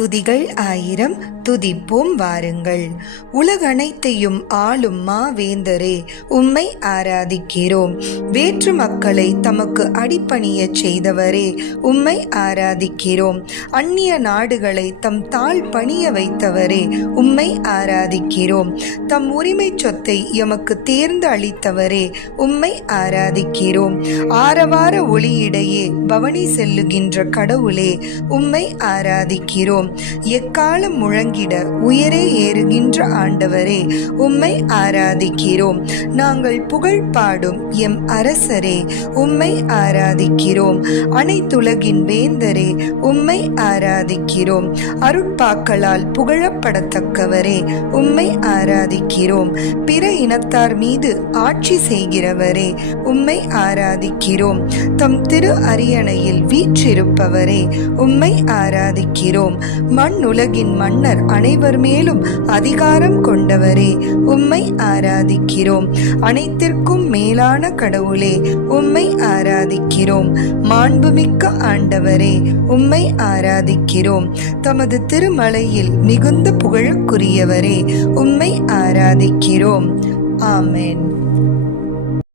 துதிகள் ஆயிரம் துதிப்போம் வாருங்கள். உலகனைத்தையும் ஆளும் மாவேந்தரே உம்மை ஆராதிக்கிறோம். வேற்று மக்களை தமக்கு அடிபணியச் செய்தவரே உம்மை ஆராதிக்கிறோம். அந்நிய நாடுகளை தம் தாழ் பணிய வைத்தவரே உம்மை ஆராதிக்கிறோம். தம் உரிமை சொத்தை எமக்கு தேர்ந்து அளித்தவரே உம்மை ஆராதிக்கிறோம். ஆரவார ஒளியிடையே பவனி செல்லுகின்ற கடவுளே உம்மை ஆராதிக்கிறோம். எக்காலம் முழங்கிட உயரே ஏறுகின்ற ஆண்டவரே உம்மை ஆராதிக்கிறோம். நாங்கள் புகழ் பாடும் எம் அரசரே உம்மை ஆராதிக்கிறோம். அனைத்துலகின் வேந்தரே உம்மை ஆராதிக்கிறோம். அருட்பாக்களால் புகழப்படத்தக்கவரே உம்மை ஆராதிக்கிறோம். பிற இனத்தார் மீது ஆட்சி செய்கிறவரே உம்மை ஆராதிக்கிறோம். தம் திரு அரியணையில் வீற்றிருப்பவரே உம்மை ஆராதிக்கிறோம். மண்ணுலகின் மன்னர் அனைவர் மேலும் அதிகாரம் கொண்டவரே உம்மை ஆராதிக்கிறோம். அனைத்திற்கும் மேலான கடவுளே உம்மை ஆராதிக்கிறோம். மாண்புமிக்க ஆண்டவரே உம்மை ஆராதிக்கிறோம். தமது திருமலையில் மிகுந்த புகழுக்குரியவரே உம்மை ஆராதிக்கிறோம். ஆமென்.